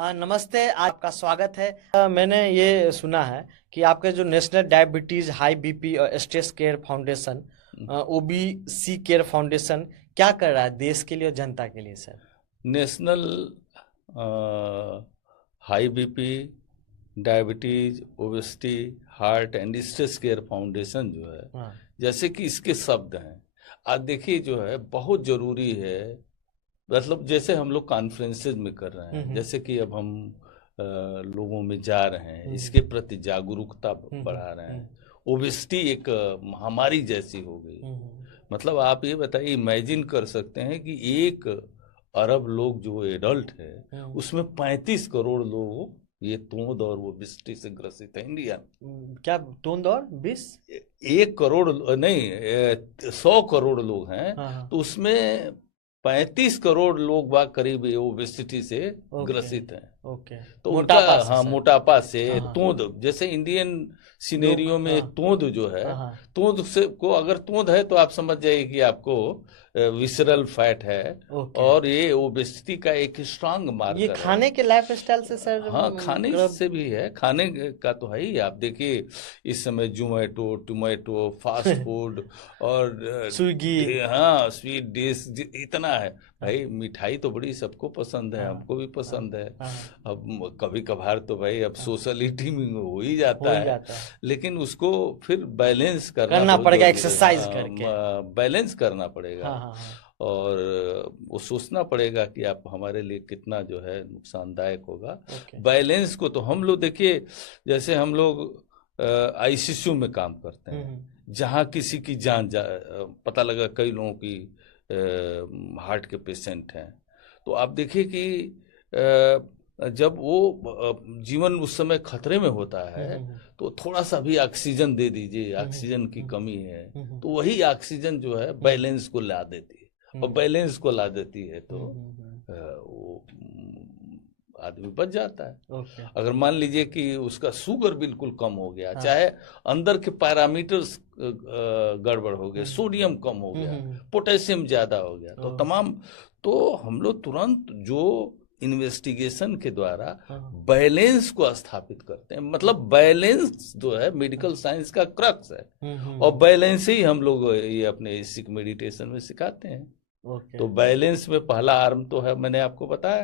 नमस्ते, आपका स्वागत है। मैंने ये सुना है कि आपके जो नेशनल डायबिटीज हाई बीपी और stress care foundation, OBC care foundation क्या कर रहा है देश के लिए और जनता के लिए sir? National high BP, diabetes, obesity, heart and stress care foundation जो है, हाँ। जैसे कि इसके शब्द हैं, आज देखिए जो है बहुत जरूरी है। मतलब जैसे हम लोग कॉन्फ्रेंसेज में कर रहे हैं, जैसे कि अब हम लोगों में जा रहे हैं, इसके प्रति जागरूकता बढ़ा रहे हैं। ओबेसिटी एक महामारी जैसी हो गई। मतलब आप ये बताइए, इमेजिन कर सकते हैं कि 1 अरब लोग जो एडल्ट है, उसमें 35 करोड़ लोग ये तोंद और ओबेसिटी से ग्रसित है इंडिया। क्या तोंद और 20? 1 करोड़ नहीं, 100 करोड़ लोग हैं। हाँ। तो उसमें 35 करोड़ लोग बाग करीब ओबेसिटी से ग्रसित हैं। ओके। तो मोटापा उनका से सर। मोटापा से हाँ। तोंद, जैसे इंडियन सिनेरियो में हाँ। तोंद जो है, हाँ। तोंद से को अगर तोंद है तो आप समझ जाइए कि आपको विसरल फैट है। ओके। और ये ओबेसिटी का एक स्ट्रांग ये मार्कर है। खाने के लाइफस्टाइल से सर? हाँ, खाने से भी है, खाने का तो है ही। आप देखिए इस समय जोमेटो, टोमेटो, फास्ट फूड और स्विगी। हाँ, स्वीट डिश इतना है भाई। मिठाई तो बड़ी सबको पसंद है, हमको भी पसंद है। अब कभी कभार तो भाई अब सोशल ईटिंग हो ही जाता है, लेकिन उसको फिर बैलेंस करना पड़ेगा, एक्सरसाइज करके बैलेंस करना पड़ेगा। हाँ। और वो सोचना पड़ेगा कि आप हमारे लिए कितना जो है नुकसानदायक होगा। बैलेंस को तो हम लोग देखिए, जैसे हम लोग आईसीयू में काम करते हैं, जहाँ किसी की जान पता लगा कई लोगों की हार्ट के पेशेंट हैं, तो आप देखिए कि जब वो जीवन उस समय खतरे में होता है, तो थोड़ा सा भी ऑक्सीजन दे दीजिए, ऑक्सीजन की कमी है, तो वही ऑक्सीजन जो है बैलेंस को ला देती है। और बैलेंस को ला देती है तो वो आदमी बच जाता है। अगर मान लीजिए कि उसका शुगर बिल्कुल कम हो गया, चाहे अंदर के पैरामीटर्स गड़बड़ हो गए, सोडियम कम हो गया, पोटेशियम ज्यादा हो गया, तो तमाम, तो हम लोग तुरंत जो इन्वेस्टिगेशन के द्वारा बैलेंस को स्थापित करते हैं। मतलब बैलेंस जो है मेडिकल साइंस का क्रक्स है, और बैलेंस ही हम लोग ये अपने सिख मेडिटेशन में सिखाते हैं। तो बैलेंस में पहला आर्म तो है, मैंने आपको बताया,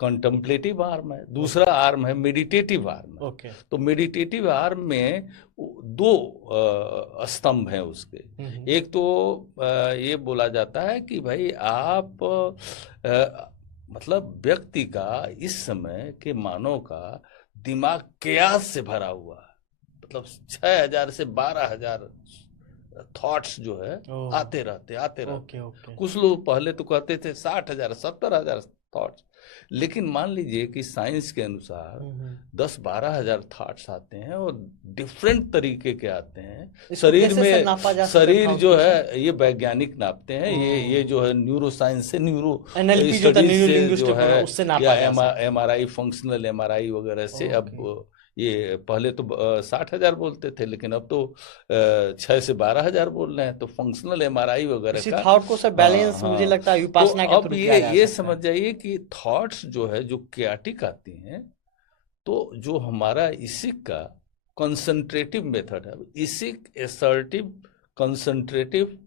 कंटेम्पलेटिव आर्म है। दूसरा आर्म है मेडिटेटिव आर्म। तो मेडिटेटिव आर्म में 2 स्तंभ हैं उसके। एक तो ये बोला जाता है कि भाई आप मतलब व्यक्ति का इस समय के मानव का दिमाग क्यास से भरा हुआ है। मतलब 6,000 से 12,000 थॉट्स जो है आते रहते। कुछ लोग पहले तो कहते थे 60,000 70,000 थॉट्स, लेकिन मान लीजिए कि साइंस के अनुसार 10-12,000 थॉट्स आते हैं, और डिफरेंट तरीके के आते हैं शरीर में। शरीर जो है ये वैज्ञानिक नापते हैं, ये जो है न्यूरो साइंस से, न्यूरो स्टडीज जो है, या MRI, फंक्शनल MRI वगैरह से। अब ये पहले तो 60,000 बोलते थे, लेकिन अब तो 6 से 12,000 बोल रहे हैं। तो फंक्शनल MRI वगैरह का थॉट को सब बैलेंस मुझे लगता है विपासना के थ्रू किया जा सकता है। ये समझ जाइए कि थॉट्स जो है जो कैटिक आती हैं, तो जो हमारा इसिक का कंसंट्रेटिव मेथड है, इसिक असर्टिव कंसंट्रेटिव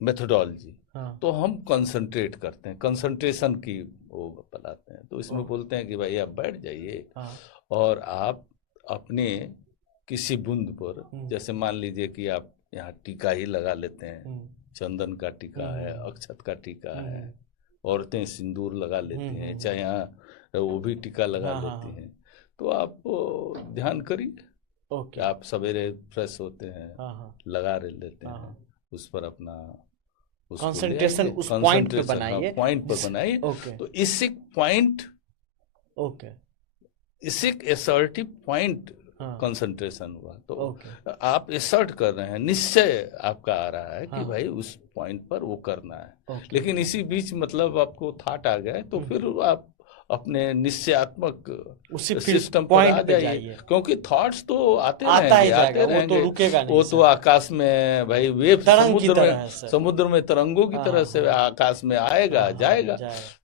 मेथोडोलॉजी, तो हम कंसंट्रेट करते हैं, कंसंट्रेशन की वो बताते हैं। तो इसमें बोलते हैं कि भाई आप बैठ जाइए और आप अपने किसी बूंद पर, जैसे मान लीजिए कि आप यहाँ टीका ही लगा लेते हैं, चंदन का टीका है, अक्षत का टीका है, औरतें सिंदूर लगा लेती हैं, चाहे यहाँ वो भी टीका लगा लेती हैं। तो आप ध्यान करिए, आप सवेरे फ्रेश होते हैं, लगा लेते हैं, उस पर अपना कंसंट्रेशन उस पॉइंट पे बनाइए, तो इससे पॉइंट, इससे असर्टिव पॉइंट कंसंट्रेशन हुआ। तो आप असर्ट कर रहे हैं, निश्चय आपका आ रहा है कि भाई उस पॉइंट पर वो करना है। लेकिन इसी बीच मतलब आपको थॉट आ गया, तो फिर आप अपने निश्चयात्मक सिस्टम पर आ जाइए, क्योंकि थॉट्स तो आते रहेंगे, वो तो रुकेगा नहीं। वो तो आकाश में भाई वेव, समुद्र में तरंगों की तरह से आकाश में आएगा जाएगा।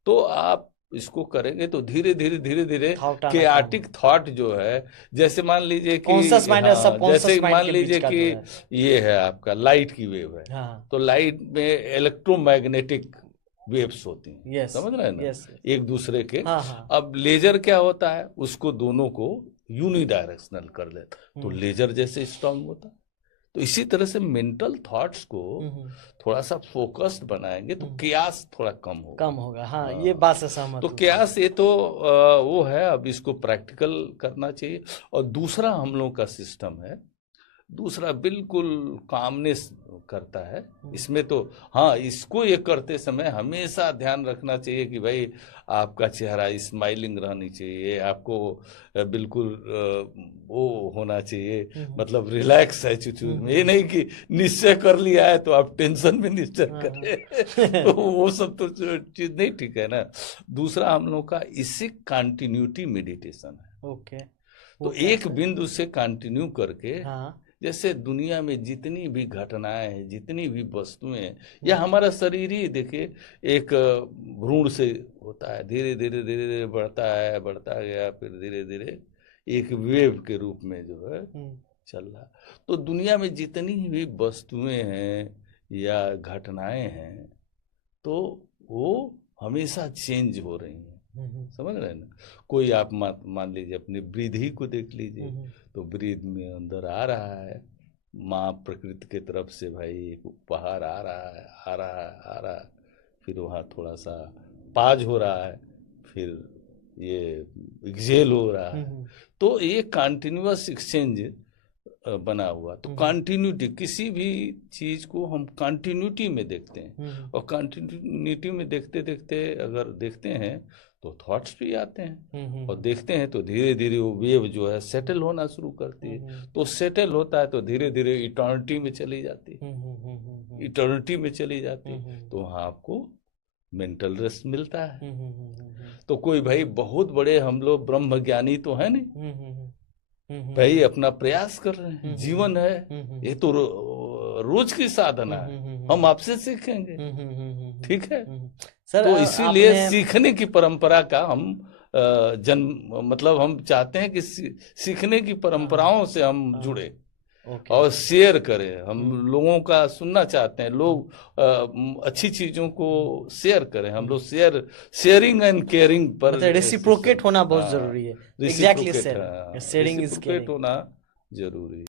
तो आप इसको करेंगे तो धीरे धीरे Thought आना केआटिक थॉट जो है, जैसे मान लीजिए कि Conscious mind और हाँ, subconscious जैसे mind मान के लीजिए बीच का कि जो है। ये है आपका लाइट की वेव है, हाँ, तो लाइट में इलेक्ट्रोमैग्नेटिक वेव्स होती हैं, यस, समझ रहे हैं ना, यस, एक दूसरे के। हाँ, हाँ, अब लेजर क्या होता है, उसको दोनों को यूनिडायरेक्शनल कर देता, तो लेजर जैसे स्ट्रांग होता है। तो इसी तरह से मेंटल थॉट्स को थोड़ा सा फोकस्ड बनाएंगे तो कियास थोड़ा कम होगा। हाँ, ये बात से सहमत तो हूँ। कियास ये तो वो है, अब इसको प्रैक्टिकल करना चाहिए। और दूसरा हम लोग का सिस्टम है, दूसरा बिल्कुल कामनेस करता है इसमें। तो हाँ, इसको ये करते समय हमेशा ध्यान रखना चाहिए कि भाई आपका चेहरा स्माइलिंग रहनी चाहिए, आपको बिल्कुल वो होना चाहिए, मतलब रिलैक्स एटीट्यूड में। ये नहीं कि निश्चय कर लिया है तो आप टेंशन में निश्चय करें तो वो सब तो चीज नहीं ठीक है ना। दूसरा हम लोग का इससे कंटिन्यूटी मेडिटेशन है। ओके, तो एक बिंदु से कंटिन्यू करके, हाँ, जैसे दुनिया में जितनी भी घटनाएं हैं, जितनी भी वस्तुएं हैं, या हमारा शरीर ही देखिए एक भ्रूण से होता है, धीरे धीरे बढ़ता गया, फिर धीरे धीरे एक वेव के रूप में जो है चल रहा। तो दुनिया में जितनी भी वस्तुएं हैं या घटनाएं हैं, तो वो हमेशा चेंज हो रही हैं, समझ रहे हैं ना। कोई आप मान लीजिए अपनी ब्रीथ ही को देख लीजिए, तो ब्रीथ में अंदर आ रहा है, माँ प्रकृति के तरफ से भाई एक उपहार आ रहा है, फिर वहाँ थोड़ा सा पाज हो रहा है, फिर ये एक्सेल हो रहा है। तो ये कंटिन्यूअस एक्सचेंज बना हुआ। तो कंटिन्यूटी, किसी भी चीज को हम कंटिन्यूटी में देखते हैं, और कंटिन्यूटी में देखते देखते अगर देखते हैं तो थॉट्स भी आते हैं, और देखते हैं तो धीरे धीरे वो वेव जो है सेटल होना शुरू करती है। तो सेटल होता है तो धीरे धीरे इटर्निटी में चली जाती है, इटर्निटी में चली जाती है, तो वहाँ आपको मेंटल रेस्ट मिलता है। तो कोई भाई बहुत बड़े हम लोग ब्रह्म ज्ञानी तो है नहीं, भाई अपना प्रयास कर रहे हैं, जीवन है ये तो रोज की साधना है, हम आपसे सीखेंगे, ठीक है। सर, तो इसीलिए सीखने की परंपरा का हम मतलब हम चाहते हैं कि सीखने की परंपराओं से हम जुड़े और शेयर करें। हम लोगों का सुनना चाहते हैं, लोग अच्छी चीजों को शेयर करें। हम लोग शेयरिंग एंड केयरिंग पर रेसिप्रोकेट होना बहुत जरूरी है। Exactly sir, sharing is caring होना जरूरी है।